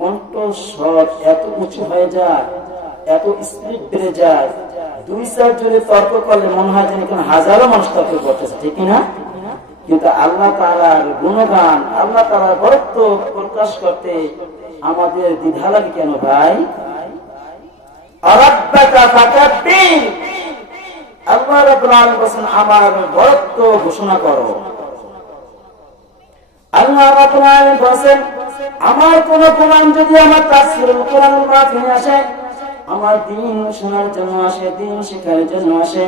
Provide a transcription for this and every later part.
কণ্ঠস্বর এত উঁচু হয়ে যায়, এত স্পিড বেড়ে যায়, দুই চার জনে তর্ক করলে মনে হয় যেন এখানে হাজারো মানুষ তর্ক করতেছে, ঠিক না কিন্তু আল্লাহ তালার গুণগান, আল্লাহ তালার বরত্ব প্রকাশ করতে আমাদের দ্বিধা লাগে কেন ভাই। আল্লাহ আমার বরত্ব ঘোষণা করো। আল্লাহ বলেন আমার কোন কোরআন যদি আমার তাফসীরুল কোরআনুল মাহফিলে আসে, আমার দিন শোনার জন্য আসে, দিন শেখার জন্য আসে,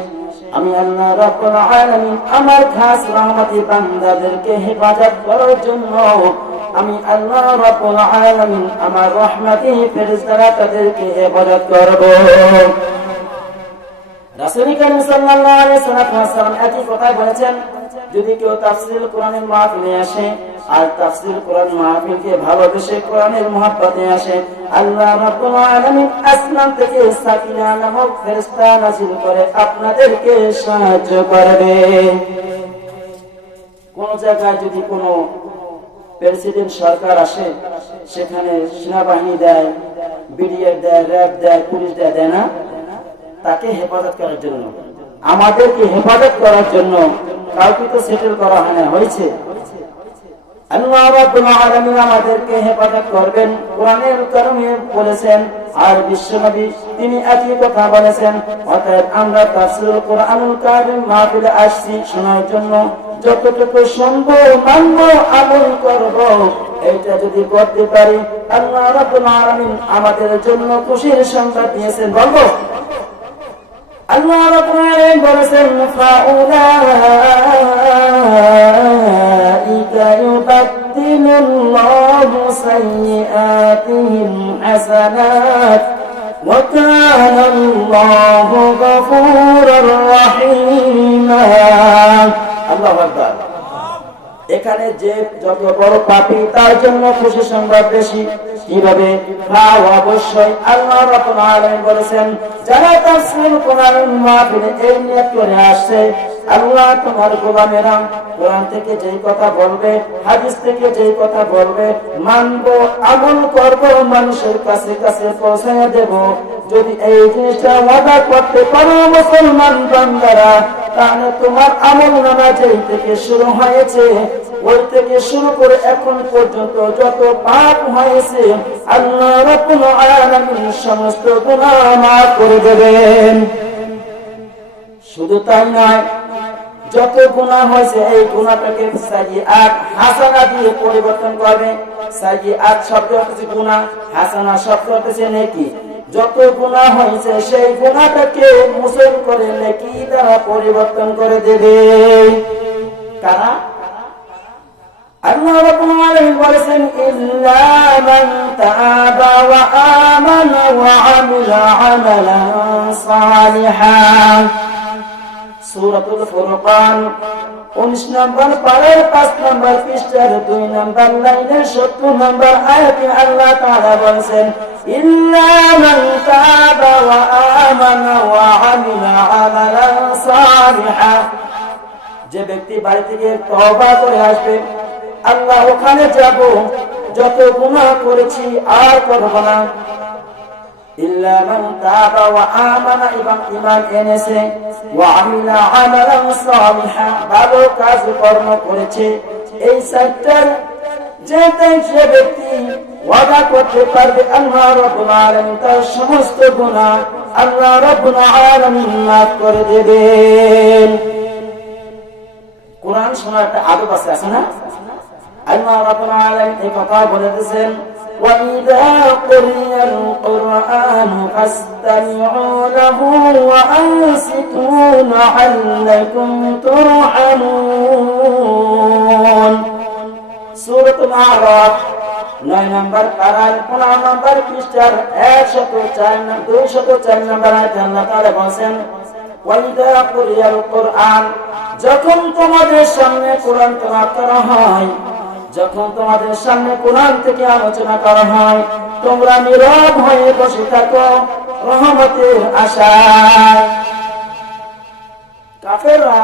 আমি আল্লাহ রাব্বুল আলামিন আমার খাস রহমতি বান্দাদেরকে হেফাজত করার জন্য আমি আল্লাহ রাব্বুল আলামিন আমার রহমতি ফেরেশতারা তাদেরকে হেফাজত করব। রাসূল করিম সাল্লাল্লাহু আলাইহি সাল্লাম একই কথা বলেছেন, যদি কেউ তাফসীর কোরআনের মাহফিলে আসে আর তাফসীর কোরআন মাহফিলকে ভালোবেসে কোরআনের মহব্বতে আসে। আল্লাহ রাব্বুল আলামিন আসমান থেকে সাকিনা নামক ফেরেশতা নাযিল করে আপনাদেরকে সাহায্য করবে। কোন জায়গায় যদি কোনো প্রেসিডেন্ট সরকার আসে, সেখানে সেনাবাহিনী দেয় বিডিএফ দেয়, র্যাব দেয়, পুলিশ দেয় দেয় না? তাকে হেফাজত করার জন্য। আমাদেরকে হেফাজত করার জন্য কাউকে তো সেটেল করা হয় না। হয়েছে? আমাদেরকে হেফাজত করবেন। কোরআনের বলেছেন, আর বিশ্বনবী তিনি একই কথা বলেছেন আমরা কোরআনুল মাহফিলে আসছি শোনার জন্য। যতটুকু আমল করব এইটা যদি করতে পারি, আল্লাহ রাব্বুল আলামিন আমাদের জন্য খুশির সংবাদ দিয়েছেন। বলব আল্লাহ আলামিন বলেছেন ফাউলাইকা ইউবাদদিলুল্লাহু সাইয়্যাতিহিম হাসানাত وكان الله غفورا رحيما الله أكبر এখানে যে যত বড় পাপি তার জন্য খুশি সংবাদ বেশি কিভাবে খাও অবশ্যই আল্লাহ রাব্বুল আলামিন বলেছেন যারা তাফসীর কোরআন মাহফিলে এই নিয়ত করে আসছে আল্লাহ তোমার গোলামেরা কোরআন থেকে যেই কথা বলবে, হাদিস থেকে যেই কথা বলবে, মানব, আমল করব, মানুষের কাছে কাছে পৌঁছায় দেব। যদি এই জিনিসটা ওয়াদা করতে পারো মুসলমান বান্দারা, তাহলে তোমার আমল নামা যেই থেকে শুরু হয়েছে, ওই থেকে শুরু করে এখন পর্যন্ত যত পাপ হয়েছে, আল্লাহ রাব্বুল আলামিন সমস্ত গুনাহ মাফ করে দেবেন। শুধু তাই নয়, যত গুণা হয়েছে, এই গুণাটাকে সাইয়্যাত হাসানা দিয়ে পরিবর্তন করবে। সাইয়্যাত শব্দ হচ্ছে গুণা, হাসানা শব্দ হচ্ছে নেকি। যত গুণা হয়েছে, সেই গুণাটাকে মুসল করে নেকি দ্বারা পরিবর্তন করে দেবে। কারা? আল্লাহ রাব্বুল বলেছেন ফুরকান। 19 নম্বর পারার 5 নম্বর পৃষ্ঠার 2 নম্বর লাইনের 70 নম্বর আয়াতে আল্লাহ যে ব্যক্তি বাড়ি থেকে তওবা করে আসবে, আল্লাহ ওখানে যাব, যত গুনাহ করেছি আর করব না। মান তাবা ওয়া আমানা এবং ঈমান এনেছে আমিলা আমালান সালিহা ভালো কাজ কর্ম করেছে। এই সেক্টর যে সে ব্যক্তি ওয়াদা করতে পারবে আল্লাহ রাব্বুল আলামিন, তার সমস্ত গুনাহ আল্লাহ রাব্বুল আলামিন মাফ করে দেবেন। কোরআন শোনার একটা আদব আছে আছে না? আল্লাহ এই কথা বলে দিয়েছেন وإذا قرئ القرآن فاستمعوا له وأنصتوا لعلكم ترحمون سورة الأعراف নয় নম্বর পারার পনেরো নম্বর পৃষ্ঠার একশত চার দুইশত চার নম্বর আয়াতে আল্লাহ তাআলা বলেন ওয়াইদা কুরিয়াল কোরআন যখন তোমাদের সামনে কোরআন তেলাওয়াত করা হয় যখন তোমাদের সামনে কোরআন থেকে আলোচনা করা হয় তোমরা নীরব হয়ে বসে থাকো রহমতের আশায় কাফেররা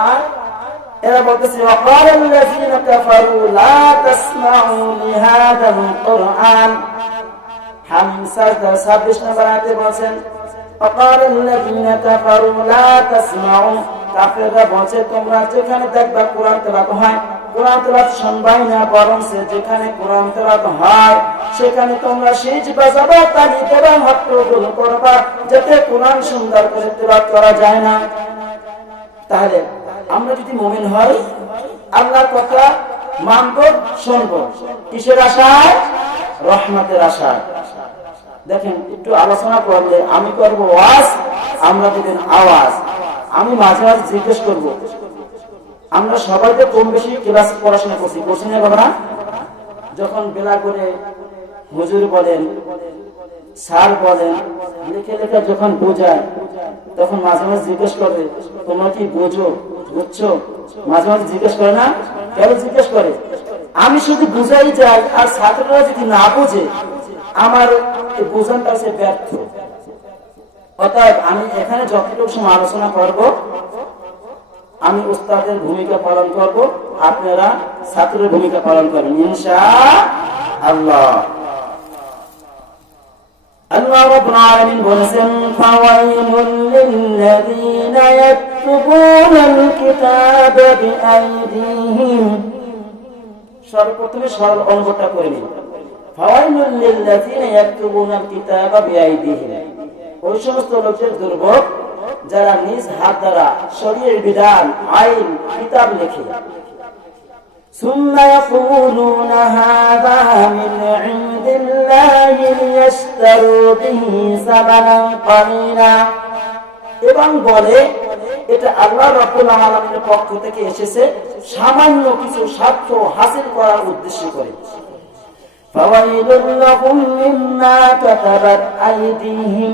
এরা বলতেছে وقال الذين كفروا لا تسمعوا لهذا القرآن আমিন সাজদা 26 নম্বর আয়াতে বলেন وقال الذين كفروا لا تسمعوا কাফেররা বলছে তোমরা যেখানে দেখবা কোরআন তেলাওয়াত হয় কোরআন তেলাওয়াত শুনবাই না, বরং সে যেখানে কোরআন তেলাওয়াত হয়, সেখানে তোমরা সিজ বাজাবা তালি দেবা হট্টগোল করবা যাতে কোরআন সুন্দর করে তেলাওয়াত করা যায় না। তাহলে আমরা যদি মুমিন হই, আল্লাহর কথা মানব, শুনব। কিসের আশায়? রহমতের আশায়। দেখেন, একটু আলোচনা করলে আমি করব ওয়াজ, আমরা দিবেন আওয়াজ। আমি মাঝে মাঝে জিজ্ঞেস করব আমরা সবাই তো কম বেশি ক্লাস পড়াশোনা করছি করছি না বাবা যখন বেলা করে হুজুর বলেন, স্যার বলেন, লিখে লেখা যখন বোঝায়, তখন মাঝে মাঝে জিজ্ঞেস করে, তোমরা কি বোঝো? বুঝছ? মাঝে মাঝে জিজ্ঞেস করে না, কেন জিজ্ঞেস করে? আমি শুধু বুঝাই যাই, আর ছাত্ররা যদি না বোঝে, আমার বোঝানটা হচ্ছে ব্যর্থ। অর্থাৎ আমি এখানে যতটুকু সময় আলোচনা করব আমি উস্তাদের ভূমিকা পালন করব, আপনারা ছাত্রের ভূমিকা পালন করবেন ইনশা আল্লাহ আল্লাহ রাব্বুল আলামিন বলেছেন, ফাওয়াইলুল লিল্লাযীনা ইয়াকতুবুনাল কিতাবা বিআইদিহিম। সর্বপ্রথমে সরল অঙ্গটা করে নিন। ফাওয়াইলুল লিল্লাযীনা ইয়াকতুবুনাল কিতাবা বিআইদিহিম। ওই সমস্ত লোকের দুর্ভোগ যারা নিজ হাত দ্বারা শরীরের বিধান আইন কিতাব লেখে ثم يقولون هذا من عند الله ليشتروا به ثمنا قليلا এবং বলে এটা আল্লাহ রাব্বুল আলামিনের পক্ষ থেকে এসেছে সামান্য কিছু স্বার্থ হাসিল করার উদ্দেশ্য করে فويل لهم مما كتبت أيديهم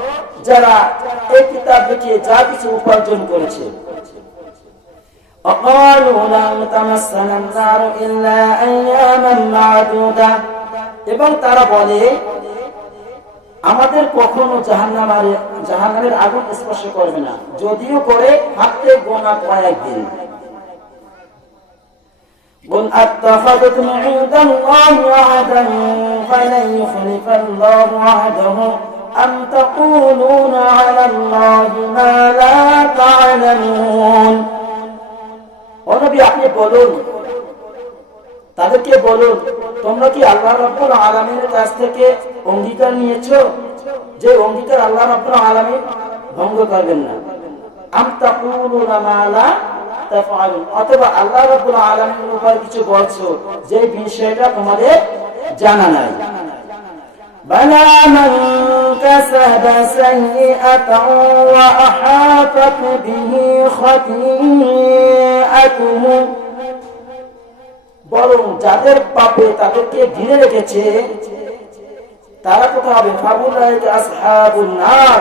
যারা এই কিতাব লিখে যা কিছু উপার্জন করেছে وقالوا لن تمسنا النار إلا أياما معدودة এবং তারা বলে আমাদের কখনো জাহান্নামের জাহান্নামের আগুন স্পর্শ করবে না যদিও করে হাতে গোনা কয়েকদিন قل أتخذتم عند الله عهدا فلن يخلف الله عهده أم تقولون على الله ما لا تعلمون অনবী আপনি বলুন তাদেরকে বলুন তোমরা কি আল্লাহ রব্বুল আলমীর কাছ থেকে অঙ্গীকার নিয়েছো যে অঙ্গীকার আল্লাহ রব্বুল আলমী ভঙ্গ করবেন না আম তাকুলুনা মা লা তাফআলুন অথবা আল্লাহ রাব্বুল আলামিনের উপর কিছু বলছো যে বিষয়টা তোমাদের জানা নাই بلى من كسب سيئة وأحاطت به خطيئته বরং যাদের পাপে তাদেরকে ঘিরে রেখেছে তারা কোথাও হবে ফাবুলাইকা আসহাবুন নার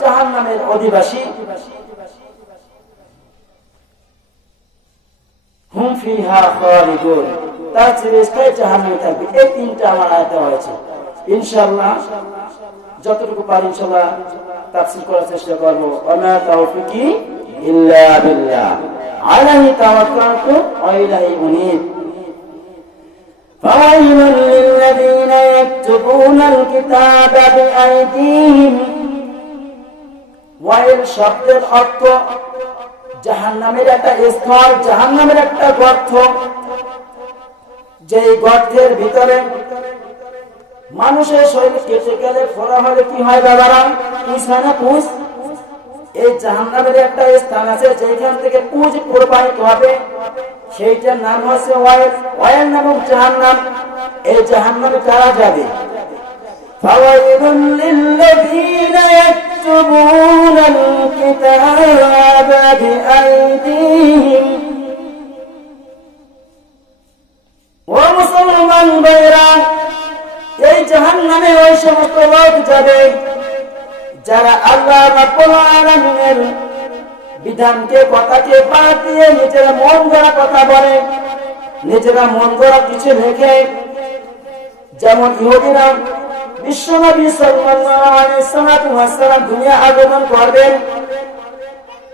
জাহান্নামের অধিবাসী হুম ফিহা খালিদুন তার চিরস্থায়ী জাহান্নামে থাকবে এই তিনটা আমার আয়াতে হয়েছে ইনশাআল্লাহ যতটুকু পারি ইনশাআল্লাহ তাফসীর করার চেষ্টা করব ওয়া তাওফিকি ইল্লা বিল্লাহ আলাইহি তাওয়াক্কালতু ওয়া ইলাইহি উনীব فويل للذين يكتبون الكتاب بأيديهم ওয়াইল শব্দের অর্থ জাহান্নামের একটা স্থল জাহান্নামের একটা গর্ত যে গর্তের ভিতরে মানুষের শরীর কেটে গেলে ফোড়া হলে কি হয় বাবারা পুষ হয় না পুষ এই জাহান্নামের একটা স্থান আছে যেখান থেকে পুজ প্রবাহিত হবে সেইটার নাম হচ্ছে ওয়াইল ওয়াইল নামক জাহান্নাম এই জাহান্নামে কারা যাবে فويل للذين يكتبون الكتاب بأيديهم ومسلمان غيره এই জাহান নামে ওই সমস্ত লোক যাবে, যারা আল্লাহ বিধানকে, কথাকে বাদ দিয়ে নিজেরা মন গড়া কথা বলে, নিজেরা মন গড়া কিছু লেখে যেমন ইহুদিরা বিশ্বনবী সাল্লাম দুনিয়া আগমন করবেন,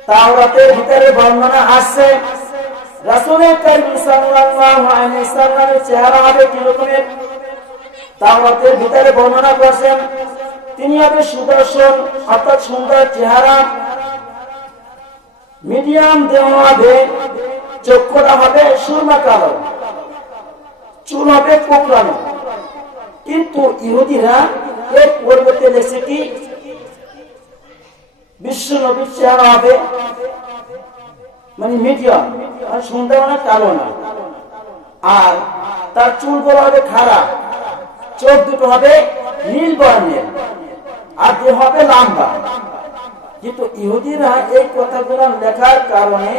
তাওরাতের ভিতরে বর্ণনা আসছে রাসূলের কারীম সাল্লামের চেহারা হবে কি রকমের তাওরাতের ভিতরে বর্ণনা করছেন। তিনি হবে সুদর্শন, অর্থাৎ সুন্দর চেহারা। মিডিয়াম দেহ হবে চক্ষুটা হবে সুরমা কালো চুল হবে কোকড়ানো। কিন্তু ইহুদিরা এর পরিবর্তে লেখছে কি? বিশ্ব নবীর চেহারা হবে মানে মিডিয়াম মানে সুন্দর না কালো না। আর তার চুলগুলো হবে খারাপ চোখ দুটো হবে নীল বর্ণের আর দেহ হবে লম্বা কিন্তু ইহুদিরা এই কথাগুলো লেখার কারণে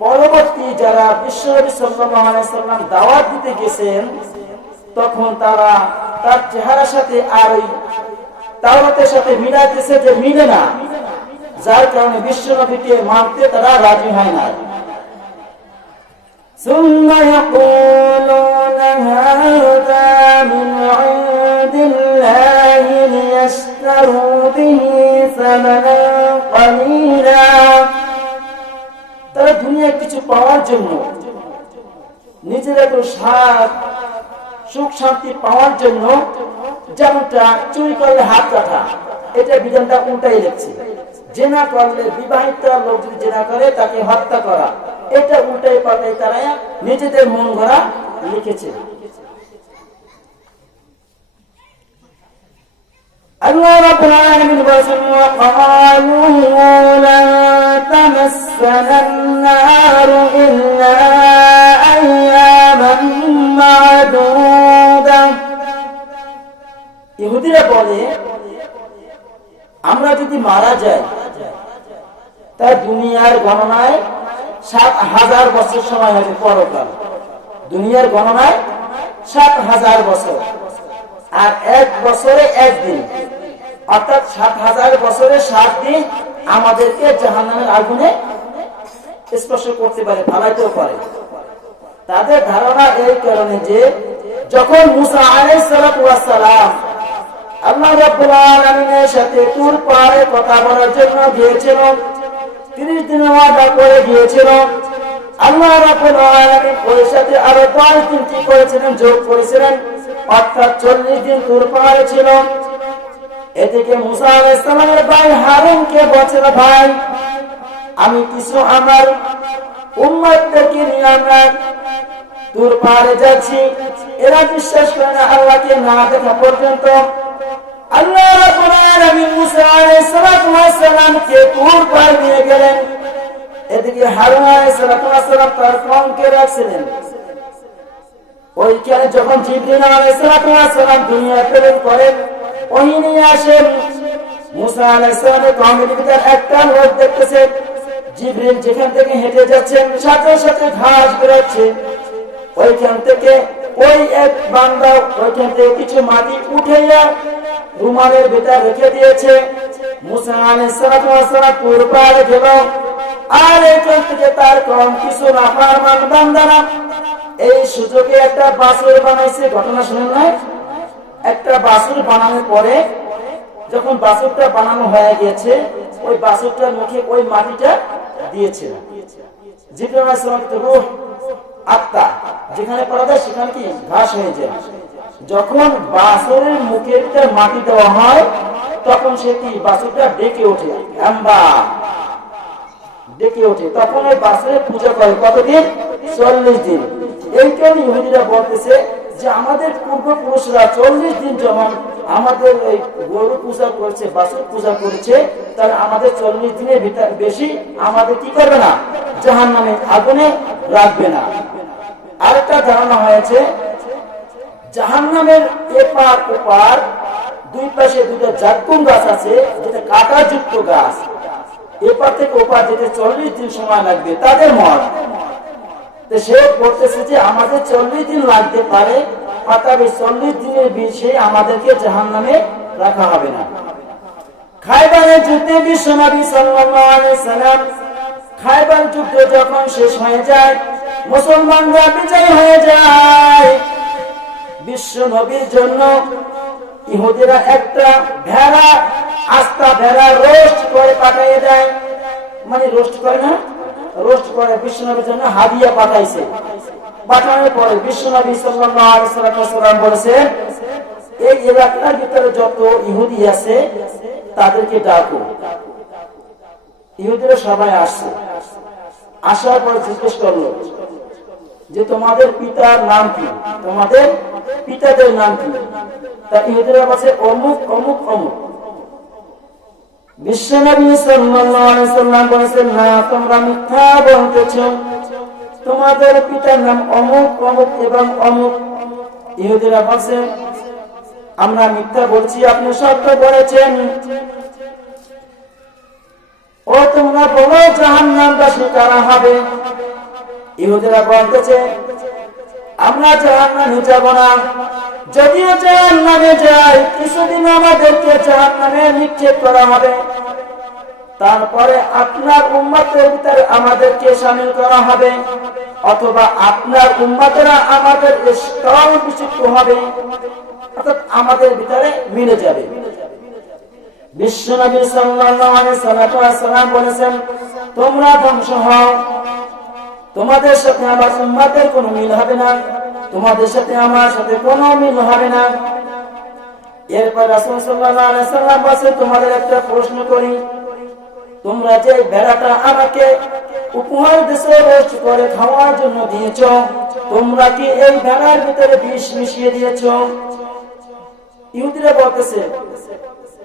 পরবর্তী যারা বিশ্বনবী সাল্লাল্লাহু আলাইহি সাল্লাম দাওয়াত দিতে গেছেন তখন তারা তার চেহারার সাথে আর ওই তাওরাতের সাথে মিলাইতেছে যে মিলে না যার কারণে বিশ্বনবীকে মানতে তারা রাজি হয় না ثم يقولون هذا ليشتروا به ثمنا قليلا তারা দুনিয়ায় কিছু পাওয়ার জন্য নিজের একটু স্বাদ সুখ শান্তি পাওয়ার জন্য যেমনটা চুরি করলে হাত কাটা এটা বিধানটা উল্টাই লিখছে জেনা করলে বিবাহিত লোক যদি জেনা করে তাকে হত্যা করা এটা উল্টাই পাল্টাই তারা নিজেদের মন গড়া লিখেছে আল্লাহ রাব্বুল আলামিন বলেছেন وقالوا لن تمسنا النار إلا أياما معدودة ইহুদিরা বলে আমরা যদি মারা যাই তা দুনিয়ার গণনায় সাত হাজার বছর সময় হবে পরকাল দুনিয়ার গণনায় সাত হাজার বছর আর এক বছরে একদিন। অর্থাৎ সাত হাজার বছরে সাত দিন আমাদেরকে জাহান্নামের আগুনে স্পর্শ করতে পারে, ফালাইতেও পারে। তাদের ধারণা এই কারণে যে, যখন মুসা আলাইহিস সালাম আল্লাহ রাব্বুল আলামিনের সাথে তুর পাহাড়ে কথা বলার জন্য গিয়েছিল 30 দিন ওয়াদা করে গিয়েছিল, আল্লাহ রাব্বুল আলামিন সাথে আরও 10 দিন কি করেছিলেন, যোগ করেছিলেন অর্থাৎ 40 দিন তুর পাহাড়ে ছিল। এদিকে মুসা আলাইহিস সালামের ভাই হারুনকে বলছিল, ভাই, আমি কিছু আমার উম্মতদেরকে নিয়ে আমরা তুর পাহাড়ে যাচ্ছি। এরা বিশ্বাস করে না আল্লাহকে না দেখা পর্যন্ত। আল্লাহ মুসা সালামকে তুর পার নিয়ে গেলেন। এদিকে হারুন আলাইহিস সালাতু ওয়াস সালাম তার কওমকে রাখছিলেন। ওইখানে যখন জিবরিল আলাইহিস সালাতু ওয়াস দুনিয়া প্রেরণ করেন ওহি নিয়ে আসেন মুসা আলাইহিস সালামের কওমের ভিতর একটা লোক জিবরিল যেখান থেকে হেঁটে যাচ্ছেন সাথে সাথে ঘাস ওইখান থেকে ওই এক বান্দা ওইখান থেকে কিছু মাটি উঠাইয়া রুমালের ভেতর রেখে দিয়েছে। মুসা আলাইহিস সালাতু ওয়াস সালাম পূর্বারে গেল। আর এখান থেকে তার কম কিছু নাফরমান বান্দারা এই সুযোগে একটা বাসুর বানাইছে, ঘটনা শুনেন নাই? একটা বাসুর বানানোর পরে যখন বাসুরটা বানানো হয়ে গেছে, ওই বাসুরটার মুখে ওই মাটিটা দিয়েছে। আত্মা। যেখানে পড়া সেখানে কি? ঘাস হয়ে যায়। যখন বাসুরের মুখে মাটি দেওয়া হয়, তখন সে কি? বাসুরটা ডেকে ওঠে। আম্বা। ডেকে ওঠে তখন ওই বাসুরের পূজা করে। কতদিন? চল্লিশ দিন। এই কারণে ইহুদিরা বলতেছে যে আমাদের পূর্বপুরুষরা চল্লিশ দিন যেমন আমাদের এই গরু পূজা করছে বাসুর পূজা করছে, তাহলে আমাদের চল্লিশ দিনের ভিতর বেশি আমাদের কি করবে না? জাহান নামে আগুনে রাখবে না। আরেকটা ধারণা হয়েছে জাহান নামের এপার ওপার দুই পাশে দুটো জাতকুম গাছ আছে, যেটা কাঁটাযুক্ত গাছ। এপার থেকে ওপার যেতে চল্লিশ দিন সময় লাগবে, তাদের মত। সে বলতেছে যে আমাদের চল্লিশ দিন লাগতে পারে এই চল্লিশ দিনের বেশি আমাদেরকে জাহান নামে রাখা হবে না। একটা ভেড়া আস্তা ভেড়া রোস্ট করে পাঠিয়ে দেয়। মানে রোস্ট করে না? রোস্ট করে বিশ্বনবীর জন্য হাদিয়া পাঠাইছে। পাঠানোর পরে বিশ্বনবী সাল্লাম বলেছেন এই এলাকার ভিতরে যত ইহুদি আছে, তাদেরকে ডাকো। ইহুদিরা সবাই আসছে। আসার পর জিজ্ঞেস করল, যে তোমাদের পিতার নাম কি? তোমাদের পিতাদের নাম কি? তা ইহুদিরা বলছে, অমুক অমুক অমুক। বিশ্বনবী সাল্লাল্লাহু সাল্লাম বলেছেন না তোমরা মিথ্যা বলতেছ। তোমাদের পিতার নাম অমুক অমুক এবং অমুক। ইহুদিরা বলছে, আমরা মিথ্যা বলছি, আপনি সত্য বলেছেন। ও, তোমরা বলো জাহান নামবাসী কারা হবে? ইহুদিরা বলতেছে, আমরা জাহান নামে যাব না। যদিও জাহান নামে যাই কিছুদিন আমাদেরকে জাহান নামে নিক্ষেপ করা হবে। তারপরে আপনার উম্মাতের ভিতরে আমাদেরকে সামিল করা হবে, অথবা আপনার উম্মাতেরা আমাদের স্তর বিচিত্র হবে, অর্থাৎ আমাদের ভিতরে মিলে যাবে। বিশ্বনবী সাল্লাম বলেছেন, তোমরা ধ্বংস হও। তোমাদের সাথে আমার উম্মাতের কোনো মিল হবে না। তোমাদের সাথে, আমার সাথে কোনো মিল হবে না। এরপর রাসূল সাল্লাম বলেছে, তোমাদের একটা প্রশ্ন করি। তোমরা যে ভেড়াটা আমাকে উপহার দেশে রোস্ট করে খাওয়ার জন্য দিয়েছ, তোমরা কি এই ভেড়ার ভিতরে বিষ মিশিয়ে দিয়েছ? ইহুদিরা বলতেছে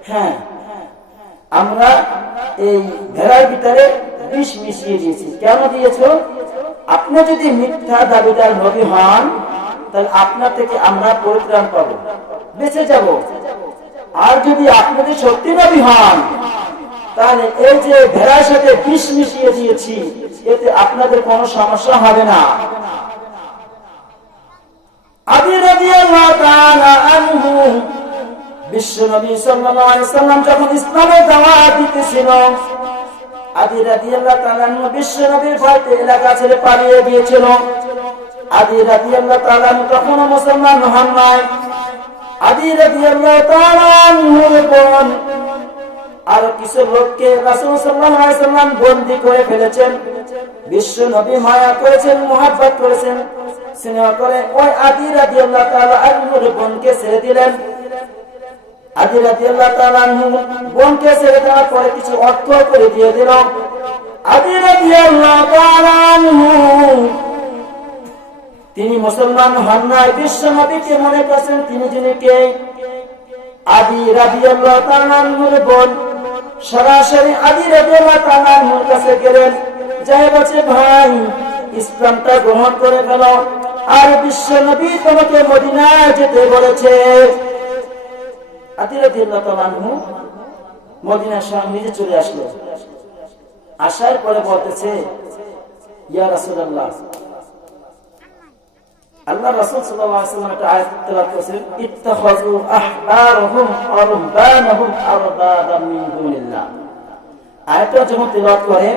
হ্যাঁ আমরা এই ভেড়ার ভিতরে বিষ মিশিয়ে দিয়েছি। কেন দিয়েছ? আপনি যদি মিথ্যা দাবিদার নবী হন তাহলে আপনার থেকে আমরা পরিত্রাণ পাবো। বেঁচে যাব। আর যদি আপনি যদি সত্যি নবী হন, তাহলে এই যে ভেড়ার সাথে বিষ মিশিয়ে দিয়েছি, এতে আপনাদের কোনো সমস্যা হবে না। আদি রাদিয়াল্লাহু বিশ্ব নবীর ভয়তে এলাকা ছেড়ে পালিয়ে গিয়েছিল। আদি রাদিয়াল্লাহু তাআলা আনহু তখনও মুসলমান হন নাই। আদি তাআলা আনহুর বোন। আর কিছু লোককে রাসূল সাল্লাম বন্দী করে ফেলেছেন। বিশ্ব নবী মায়া করেছেন, মোহাব্বত করেছেন, স্নেহ করে ওই আদি রাদিয়াল্লাহু তাআলা আনহুর বোনকে ছেড়ে দিলেন। আদি রাদিয়াল্লাহু তাআলা আনহু বোনকে ছেড়ে দেওয়ার পরে কিছু অর্থ করে দিয়ে দিল। আদি রাদিয়াল্লাহু তাআলা আনহু তিনি মুসলমান হন নাই বিশ্ব নবীকে মনে করছেন তিনি যিনি কে? আদি রাদিয়াল্লাহু তাআলা আনহুর বোন। সরাসরি আদি রাদিয়াল্লাহু তাআলা আনহুর কাছে গেলেন। যাই বলছে, ভাই, ইসলামটা গ্রহণ করে ফেল। আর বিশ্ব নবী তোমাকে মদিনায় যেতে বলেছে। আদি রাদিয়াল্লাহু তাআলা আনহু মদিনার সামনে নিজে চলে আসলো। আসার পরে বলতেছে, ইয়া রাসূলুল্লাহ আল্লাহ রাসূল সাল্লাল্লাহু আলাইহি ওয়াসাল্লাম একটা আয়াত তেলাওয়াত করেছেন ইত্তাখাযু করে,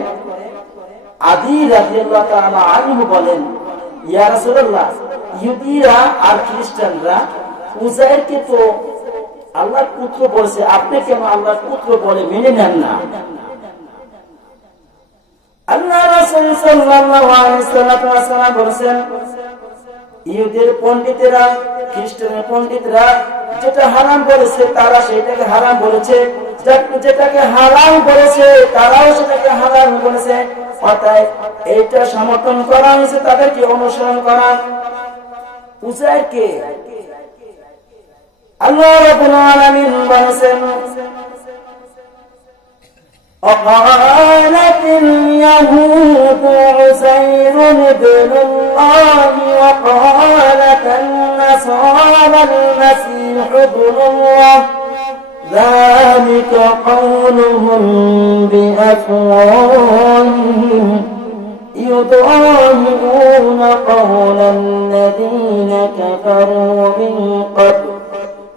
আদি রাদিয়াল্লাহু তাআলা আনহু বলেন, ইয়া রাসূলুল্লাহ, ইহুদিরা আর খ্রিস্টানরা তো আল্লাহর পুত্র বলেছে, আপনি কেন আল্লাহর পুত্র বলে মেনে নেন না? আল্লাহ রাসূল সাল্লাল্লাহু আলাইহি ওয়াসাল্লাম ইহুদের পণ্ডিতেরা খ্রিস্টানের পণ্ডিতরা যেটা হারাম বলেছে তারা সেটাকে হারাম বলেছে যেটাকে হারাম বলেছে তারাও সেটাকে হারাম বলেছে অর্থাৎ এইটা সমর্থন করা হয়েছে তাদেরকে অনুসরণ করা উজাইর কে আল্লাহ রাব্বুল আলামিন বলেছেন وقالت اليهود عزير ابن الله وقالت النصارى المسيح ابن الله. ذلك قولهم بأفواههم. يضاهئون قول الذين كفروا من قبل.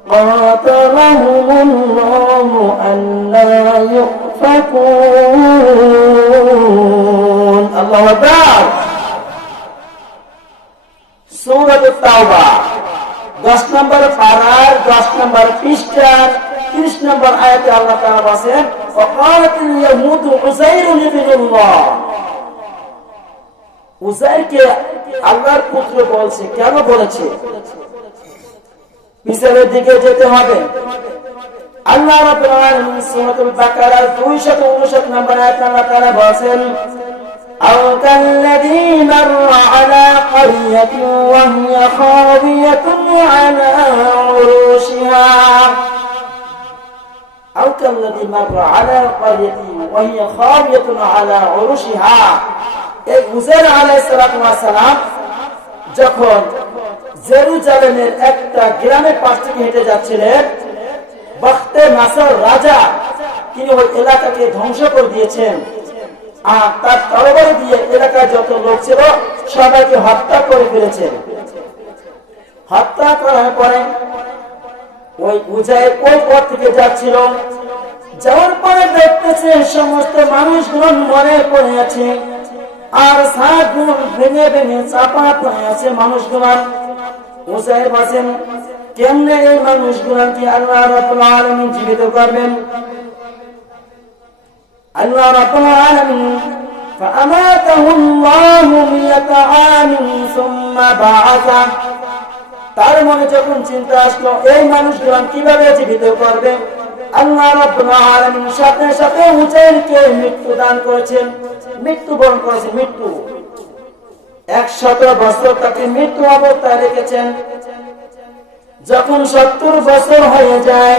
قاتلهم الله ألا يؤفكون. الله أكبر. আল্লাহর পুত্র বলছে, কেন বলেছে? বিচারের দিকে যেতে হবে। আল্লাহ রাব্বুল আলামিন সূরাতুল নম্বর আয়াতে আল্লাহ তাআলা أو كالذي مر على قرية وهي خاوية على عروشها أو كالذي مر على قرية وهي خاوية على عروشها এই হুসেন আলাইসালাম যখন জেরুজালেমের একটা গ্রামের পাশ থেকে হেঁটে যাচ্ছিলেন বখতে নাসর রাজা তিনি ওই এলাকাকে ধ্বংস করে দিয়েছেন আর তার তরবারি দিয়ে এলাকায় যত লোক ছিল, সবাইকে হত্যা করে ফেলেছেন হত্যা করার পরে ওই উজায় ওই পথ থেকে যাচ্ছিল। যাওয়ার পরে দেখতেছে সমস্ত মানুষগুলো মনে পড়ে আছে, আর সাগুন ভেঙে ভেঙে চাপা পড়ে আছে মানুষগুলার উজায় বাসেন কেমনে এই মানুষগুলাকে আল্লাহ রাব্বুল আলামিন জীবিত করবেন? আল্লাহ রাব্বুল আলামিন فأماته الله مئة عام ثم بعثه তার মনে যখন চিন্তা আসলো এই মানুষগুলো কিভাবে জীবিত করবে আল্লাহ রাব্বুল আলামিন সাথে সাথে উজাইরকে মৃত্যু দান করেছেন মৃত্যু বরণ করেছেন মৃত্যু একশত বছর তাকে মৃত্যু অবস্থায় রেখেছেন যখন সত্তর বছর হয়ে যায়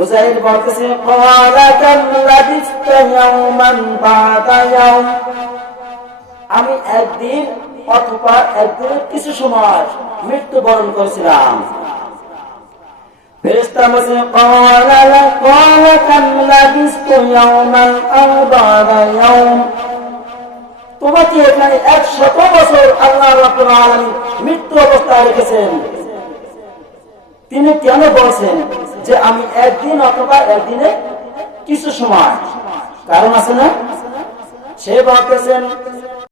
উজাইর বলতেছে ক্বালা কাম ইয়াওমান বাদা ইয়াওম আমি একদিন অথবা একদিনের কিছু সময় মৃত্যুবরণ করেছিলাম। ফেরেশতা লা ইয়াওমান আও বাদা তোমাকে এখানে একশত বছর আল্লাহ রাব্বুল আলামিন মৃত্যু অবস্থায় রেখেছেন। তিনি কেন বলছেন যে আমি একদিন অথবা একদিনে কিছু সময়? কারণ আছে না? সে বলতেছেন